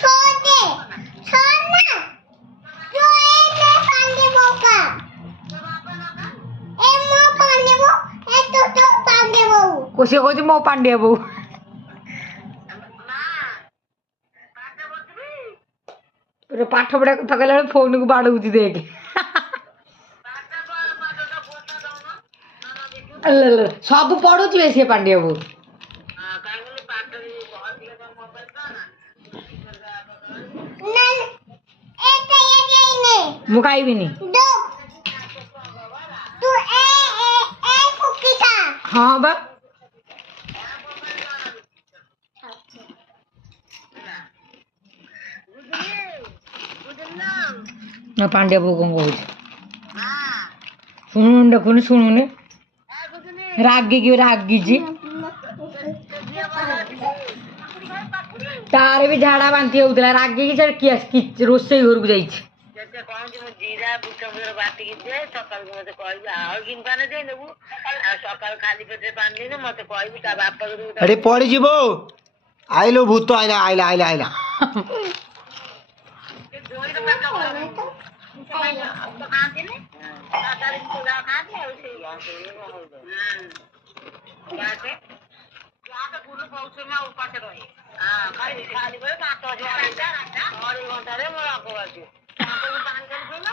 छोटे छोड़ना जो एक पानी बोका ए मो पानी बो ए तो पानी बो कोसे कोसे मो पांडे बो रे पाठ पढ़ा कथा कहला फोन को बाड़उची देख अल्ल सब पढुची बेसी पांडे बो मु खाइबिनी तू ए कुकी था हाँ बा ना पांडे बो कौन कहू शुणुन देखुन शुणुन रागी की रागी जी तार भी झाड़ा बांती होउतला रागी की किए रोसे घर को जाई जीरा बुटमर बाटी की दे सकाल मते कहबी आ गिन पाने दे नेबू आ सकाल खाली पेटे पानी दे मते कहबी ता बाप को अरे पड़ी जीवो आइलो भूत तो आइला आइला आइला आइला जोई तो मत तो खाते ने तारी को खाते है उसे जाते क्या तो पूरे पहुंचे में ऊपर से रही हां खाली खाली बोले 5 घंटा और 1 घंटा रे मोरा को आके पानी कर दो ना